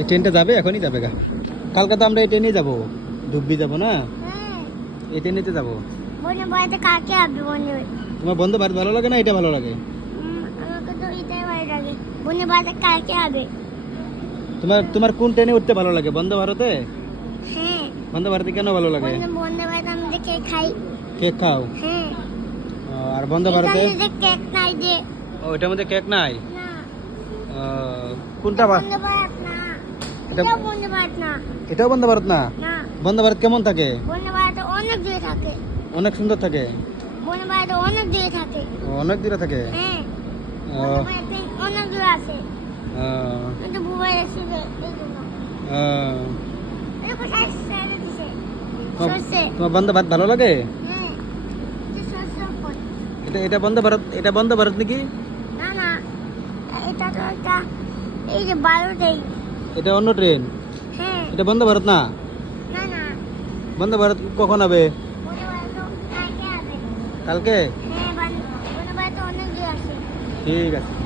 এই ট্রেনটা যাবে, এখনই যাবে গা। কালকে তো আমরা এই ট্রেনে যাবো, ধুবড়ি যাবো না, এই ট্রেনেতে যাবো। বনে বাড়িতে কাকে হবে বনে? তোমার বন্ধ ভারত ভালো লাগে না এটা ভালো লাগে? আমাকে তো এটাই ভালো লাগে। বনে বাড়িতে কাকে হবে? তোমার কোন ট্রেনে উঠতে ভালো লাগে? বন্ধ ভারতে? হ্যাঁ। বন্ধ ভারতে কেন ভালো লাগে? বনে বাড়িতে আমরা কেক খাই। কেক খাও? হ্যাঁ। আর বন্ধ ভারতে? এখানে যে কেক নাই যে। ও, এটার মধ্যে কেক নাই? না। কোনটা? বনে ভারত না। এটা এটা বনে ভারত না। এটাও বন্ধ ভারত না? না। বন্ধ ভারত কেমন থাকে? বনে বাড়িতে অনেক দূরে থাকে। অনেক সুন্দর থাকে? বনে বাড়িতে অনেক দূরে থাকে। অনেক দূরে থাকে? হ্যাঁ। ও, বনে বাড়িতে অনেক দূরে আছে। ও, কিন্তু বুবাই এসে এই জন্য। ও। এটা কোথায় ছেড়ে দিছে? তোমার- সরষে। তোমার বন্ধ ভারত ভালো লাগে? হ্যাঁ। এটা সরষে কই? এটা বন্ধ ভারত, এটা বন্ধ ভারত নাকি? না না, এটা তো একটা এই যে বালুটাই। এটা অন্য ট্রেন? হ্যাঁ। এটা বন্ধ ভারত না? না না, বন্ধ ভারত কখন হবে? বনে বাড়িতে কাকে হবে? কালকে? হ্যাঁ, বনে বাড়িতে অনেক দূর আছে। ঠিক আছে।